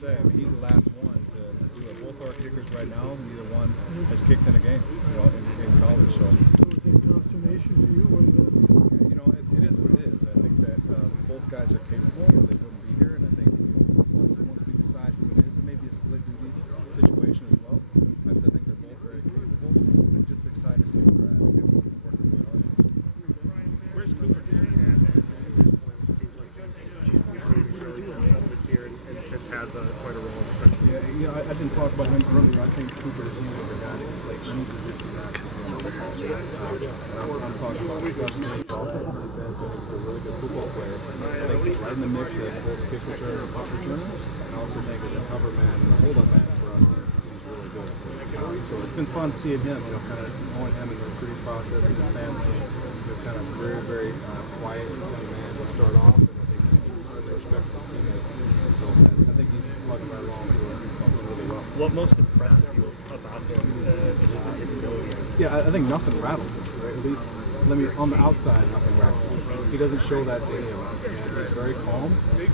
say, I mean, he's the last one to do it. Both our kickers right now, neither one has kicked in a game, in college. So, it is what it is. I think that both guys are capable. They wouldn't be here, and I think once we decide who it is, it may be a split duty situation as well. Because I think they're both very capable. I'm just excited to see where we're at. Where's Cooper at this point? It seems like he's this year and has had quite a role. I didn't talk about him earlier. I think Cooper is a guy that can play any position. I'm talking about he's a really good football player. I think he's right in the mix of both kick return and punt return, and also make a cover man and a hold-up man for us. He's really good. So it's been fun seeing him, kind of knowing him in the recruiting process and his family. They're kind of very, very quiet young man to start off, and I think he's really respected his teammates. So I think he's plugging right along really well. What most impresses you about him is his ability? Yeah, I think nothing rattles him. Right? At least, on the outside, nothing rattles him. He doesn't show that to anyone else. He's very calm. He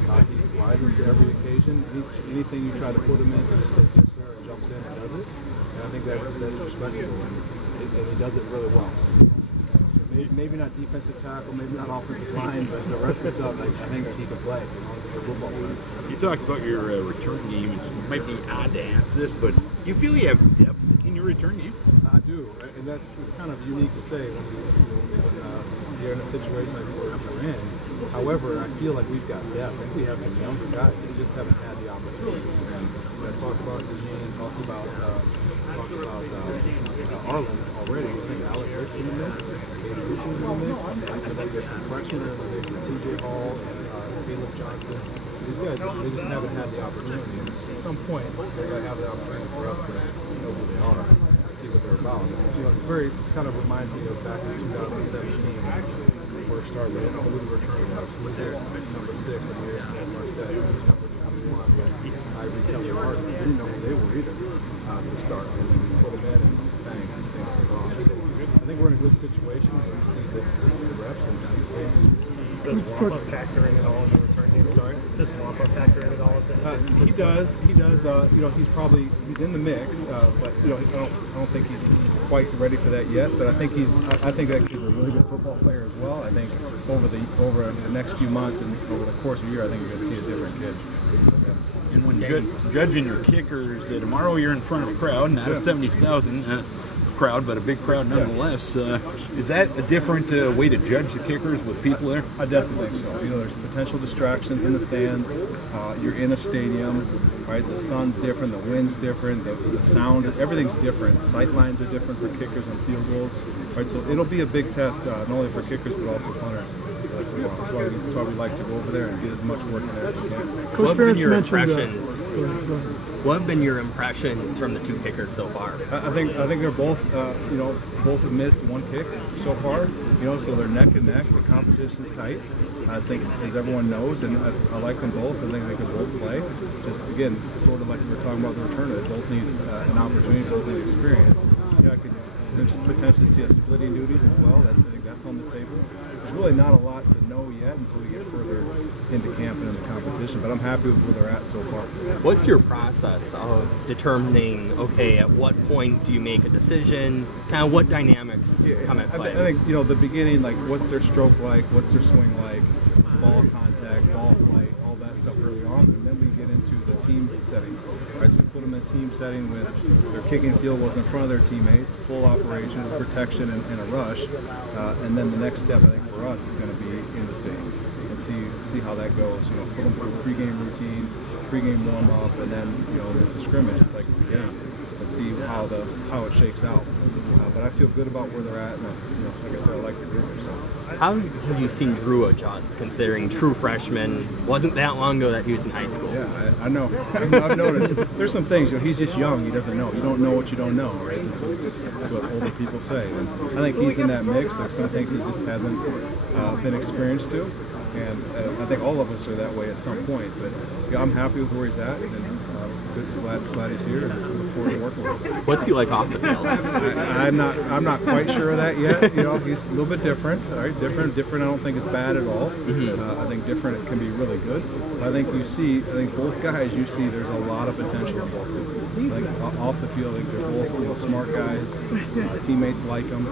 rises to every occasion. Anything you try to put him in, he just says yes sir and jumps in and does it. And I think that's respectable. And he does it really well. Maybe not defensive tackle, maybe not offensive line, but the rest of the stuff, I think he can play. Football. You talked about your return game. It might be odd to ask this, but you feel you have depth in your return game? I do, and it's kind of unique to say when you're in a situation like we're in. However, I feel like we've got depth. I think we have some younger guys who just haven't had the opportunity. I talked about Eugene, talked about Arlen already. Alex Hurts in the mix. I think there's some freshmen like TJ Hall and Caleb Johnson. These guys, they just haven't had the opportunity. At some point, they're going to have the opportunity for us to know who they are and see what they're about. It's very, kind of reminds me of back in 2017 when we first started. We didn't know who the return was. Was this number 6? And we just had Marcet, who was number 21. But I was telling Martin, we didn't know who they were either to start. Put them in and bang, things took off. So I think we're in a good situation. We just need the reps and see places. Does Wampa factor in at all in the return game? Sorry? Does Wampa factor in at all? He does. He's in the mix, but I don't think he's quite ready for that yet. But I think that he's a really good football player as well. I think over the next few months and over the course of the year, I think you're going to see a different kid. And when judging your kickers, tomorrow you're in front of a crowd, not a 70,000 crowd, but a big crowd nonetheless. Is that a different way to judge the kickers with people there? I definitely think so. There's potential distractions in the stands. You're in a stadium, right? The sun's different, the wind's different, the sound, everything's different. Sight lines are different for kickers and field goals, right? So it'll be a big test, not only for kickers but also punters. That's why we like to go over there and get as much work in there as we can. What have been your impressions? What have been your impressions from the two kickers so far? I think they're both, both have missed one kick so far. So they're neck and neck. The competition's tight. I think, as everyone knows, and I like them both. I think they can both play. Just again, sort of like we're talking about the return. They both need an opportunity to play experience. There's potentially see us splitting duties as well. I think that's on the table. There's really not a lot to know yet until we get further into camp and in the competition. But I'm happy with where they're at so far. What's your process of determining, okay, at what point do you make a decision? Kind of what dynamics come at play? I think, the beginning, like what's their stroke like, what's their swing like, ball contact, ball flight, all that stuff early on. And then we get into the team setting. Right, so we put them in team setting with their kicking field was in front of their teammates, full operation with protection and a rush. And then the next step, I think, for us is going to be in the stadium and see how that goes. Put them through pregame routines, pregame warm up, and then it's a scrimmage. It's like it's a game. Let's see how it shakes out. But I feel good about where they're at, and like I said, I like the group. So. How have you seen Drew adjust, considering true freshman? Wasn't that long ago that he was in high school? Yeah, I know. I've noticed. There's some things. He's just young. He doesn't know. You don't know what you don't know, right? That's what older people say. And I think he's in that mix. Like some things he just hasn't been experienced to. And I I think all of us are that way at some point. But yeah, I'm happy with where he's at, and glad he's here, and look forward to working with him. What's he like off the field? I'm not quite sure of that yet. You know, he's a little bit different. All right, different. I don't think is bad at all. I think different it can be really good. But I think both guys, you see, there's a lot of potential in both of them. Like off the field, like they're both smart guys. Teammates like them.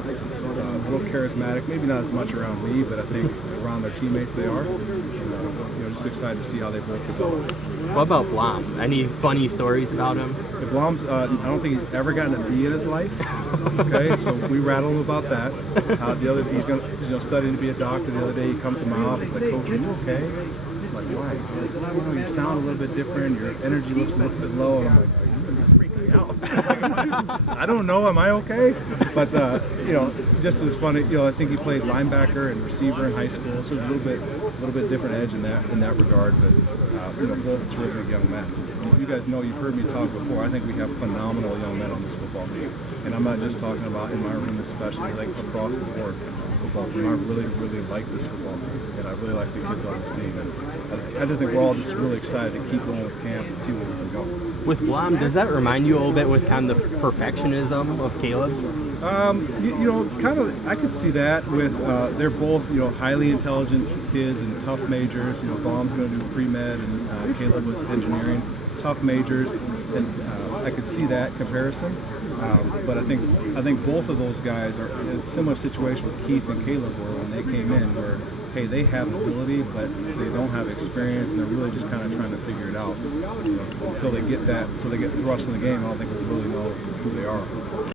Real charismatic. Maybe not as much around me, but I think around their teammates they are. Just excited to see how they both develop. What about Blom? Any funny stories about him? Blom's, I don't think he's ever gotten a B in his life. Okay, so we rattle him about that. He's studying to be a doctor. The other day he comes to my office like, Coach, are you okay? I'm like, why? He goes, I don't know, you sound a little bit different. Your energy looks a little bit low. I'm like, you're freaking out. I don't know. Am I okay? But just as funny. I think he played linebacker and receiver in high school, so a little bit different edge in that regard. But both terrific young men. You guys know, you've heard me talk before. I think we have phenomenal young men on this football team, and I'm not just talking about in my room, especially like across the board. Football team. I really, really like this football team, and I really like the kids on this team. And I just think we're all just really excited to keep going with camp and see where we can go. With Blom, does that remind you a little bit with kind of the perfectionism of Caleb? Kind of. I could see that with they're both highly intelligent kids and tough majors. Blom's going to do pre-med and Caleb was engineering. Tough majors, and I could see that comparison. But I think both of those guys are in a similar situation with Keith and Caleb were when they came in, where hey, they have ability, but they don't have experience, and they're really just kind of trying to figure it out until they get thrust in the game. I don't think they really know who they are.